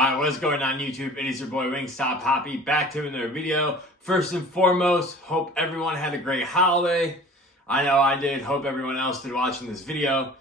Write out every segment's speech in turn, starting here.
Alright, what's going on YouTube? It is your boy Wingstop Poppy back to another video. First and foremost, hope everyone had a great holiday. I know I did, hope everyone else did watching this video.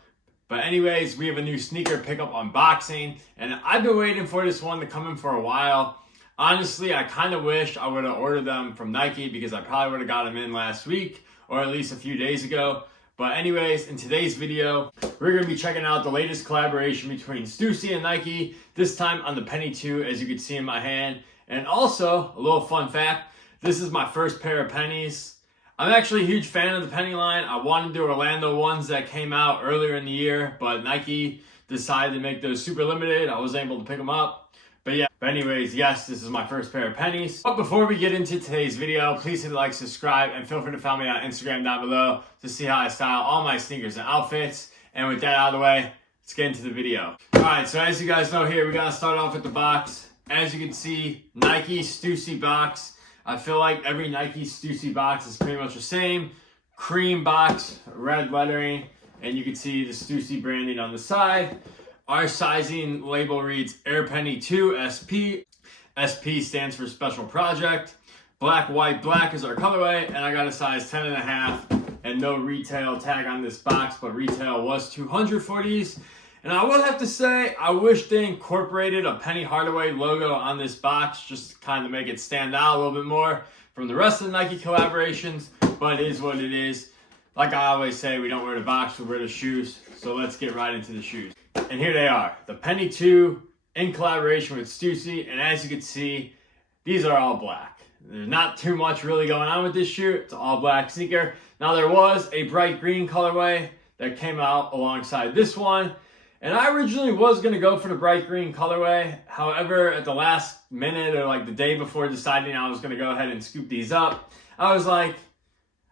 But anyways, we have a new sneaker pickup unboxing, and I've been waiting for this one to come in for a while. Honestly, I kind of wish I would have ordered them from Nike because I probably would have got them in last week or at least a few days ago. But anyways, in today's video, we're going to be checking out the latest collaboration between Stussy and Nike, this time on the Penny 2, as you can see in my hand. And also, a little fun fact, this is my first pair of pennies. I'm actually a huge fan of the penny line. I wanted the Orlando ones that came out earlier in the year, but Nike decided to make those super limited. I was able to pick them up. But anyways, yes, this is my first pair of pennies. But before we get into today's video, please hit like, subscribe, and feel free to follow me on Instagram down below to see how I style all my sneakers and outfits. And with that out of the way, let's get into the video. Alright, so as you guys know here, we gotta start off with the box. As you can see, Nike Stussy box. I feel like every Nike Stussy box is pretty much the same. Cream box, red lettering, and you can see the Stussy branding on the side. Our sizing label reads Air Penny 2 SP. SP stands for Special Project. Black, white, black is our colorway, and I got a size 10.5 and no retail tag on this box, but retail was $200 for these. And I would have to say, I wish they incorporated a Penny Hardaway logo on this box just to kind of make it stand out a little bit more from the rest of the Nike collaborations, but it is what it is. Like I always say, we don't wear the box, we wear the shoes. So let's get right into the shoes. And here they are, the Penny 2 in collaboration with Stussy. And as you can see, these are all black. There's not too much really going on with this shoe. It's an all black sneaker. Now there was a bright green colorway that came out alongside this one. And I originally was going to go for the bright green colorway. However, at the last minute or like the day before deciding I was going to go ahead and scoop these up, I was like,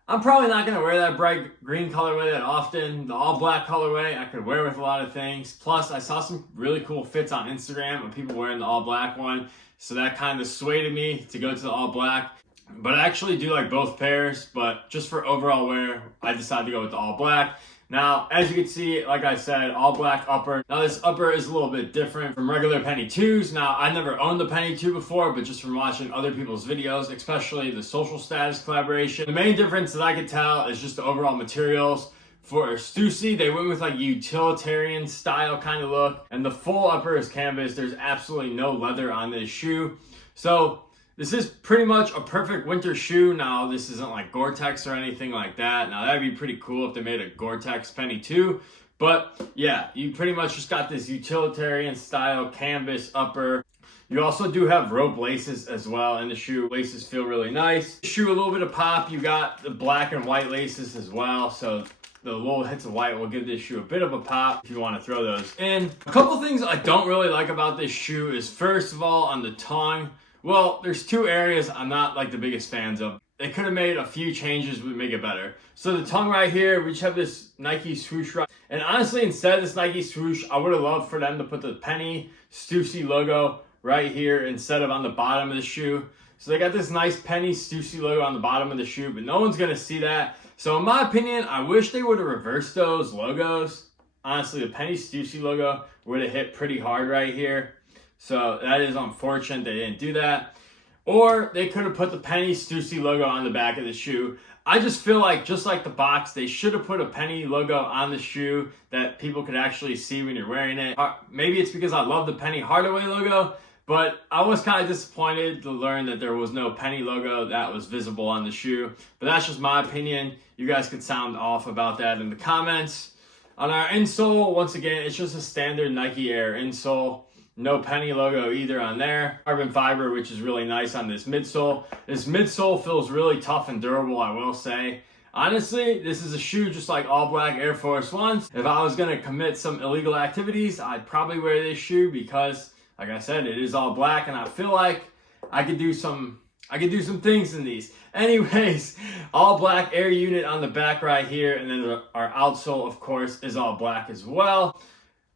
I'm probably not going to wear that bright green colorway that often. The all black colorway I could wear with a lot of things. Plus, I saw some really cool fits on Instagram of people wearing the all black one. So that kind of swayed me to go to the all black. But I actually do like both pairs. But just for overall wear, I decided to go with the all black. Now, as you can see, like I said, all black upper. Now, this upper is a little bit different from regular Penny 2s. Now, I never owned the Penny 2 before, but just from watching other people's videos, especially the Social Status collaboration, the main difference that I could tell is just the overall materials. For Stussy, they went with like utilitarian style kind of look, and the full upper is canvas. There's absolutely no leather on this shoe. So this is pretty much a perfect winter shoe. Now, this isn't like Gore-Tex or anything like that. Now, that'd be pretty cool if they made a Gore-Tex Penny 2. But yeah, you pretty much just got this utilitarian style canvas upper. You also do have rope laces as well in the shoe. Laces feel really nice. The shoe, a little bit of pop. You got the black and white laces as well. So the little hits of white will give this shoe a bit of a pop if you want to throw those in. A couple things I don't really like about this shoe is, first of all, on the tongue. Well, there's two areas I'm not like the biggest fans of. They could have made a few changes would make it better. So the tongue right here, we just have this Nike swoosh right. And honestly, instead of this Nike swoosh, I would have loved for them to put the Penny Stussy logo right here instead of on the bottom of the shoe. So they got this nice Penny Stussy logo on the bottom of the shoe, but no one's going to see that. So in my opinion, I wish they would have reversed those logos. Honestly, the Penny Stussy logo would have hit pretty hard right here. So that is unfortunate they didn't do that. Or they could have put the Penny Stussy logo on the back of the shoe. I just feel like, just like the box, they should have put a Penny logo on the shoe that people could actually see when you're wearing it. Maybe it's because I love the Penny Hardaway logo, but I was kind of disappointed to learn that there was no Penny logo that was visible on the shoe. But that's just my opinion. You guys could sound off about that in the comments. On our insole, once again, it's just a standard Nike Air insole. No Penny logo either on there. Carbon fiber, which is really nice on this midsole. This midsole feels really tough and durable, I will say. Honestly, this is a shoe just like all black Air Force Ones. If I was gonna commit some illegal activities, I'd probably wear this shoe because, like I said, it is all black, and I feel like I could do some things in these. Anyways, all black Air unit on the back right here, and then our outsole, of course, is all black as well.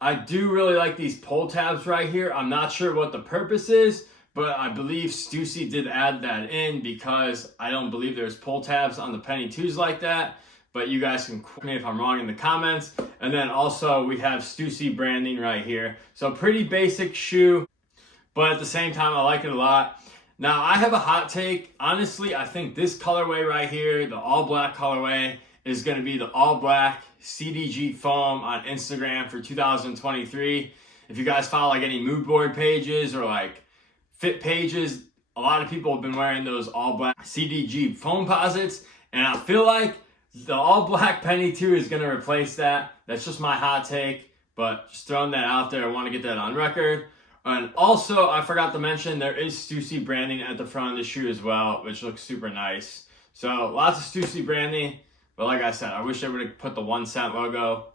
I do really like these pull tabs right here. I'm not sure what the purpose is, but I believe Stussy did add that in because I don't believe there's pull tabs on the Penny 2s like that. But you guys can correct me if I'm wrong in the comments. And then also we have Stussy branding right here. So pretty basic shoe. but at the same time, I like it a lot. Now, I have a hot take. Honestly, I think this colorway right here, the all black colorway, is going to be the all black CDG foam on Instagram for 2023. If you guys follow like any mood board pages or like fit pages, a lot of people have been wearing those all black CDG foam posits, and I feel like the all black Penny 2 is going to replace that. That's just my hot take, but just throwing that out there. I want to get that on record. And also, I forgot to mention, there is Stussy branding at the front of the shoe as well, which looks super nice. So lots of Stussy branding, but like I said, I wish they would have put the 1 cent logo.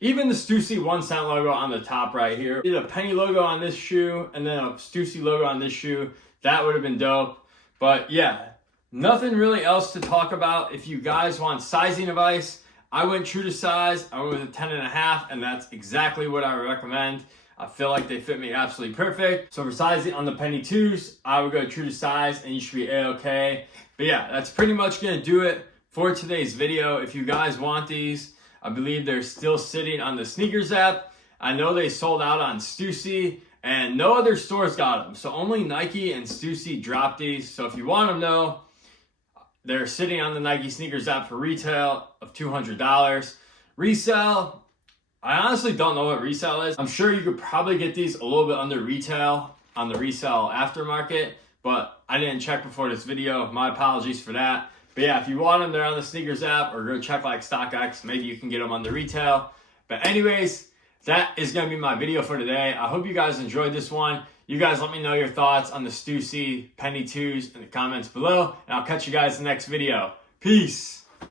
Even the Stussy 1 cent logo on the top right here. Did a Penny logo on this shoe and then a Stussy logo on this shoe. That would have been dope. But yeah, nothing really else to talk about. If you guys want sizing advice, I went true to size. I went with a 10.5, and that's exactly what I recommend. I feel like they fit me absolutely perfect. So for sizing on the Penny 2s, I would go true to size and you should be A-okay. But yeah, that's pretty much gonna do it for today's video. If you guys want these, I believe they're still sitting on the Sneakers app. I know they sold out on Stussy and no other stores got them. So only Nike and Stussy dropped these. So if you want them though, they're sitting on the Nike Sneakers app for retail of $200. Resale, I honestly don't know what resale is. I'm sure you could probably get these a little bit under retail on the resale aftermarket, but I didn't check before this video. My apologies for that. But yeah, if you want them, they're on the Sneakers app, or go check like StockX. Maybe you can get them on the retail. But anyways, that is going to be my video for today. I hope you guys enjoyed this one. You guys let me know your thoughts on the Stussy Penny 2s in the comments below, and I'll catch you guys in the next video. Peace!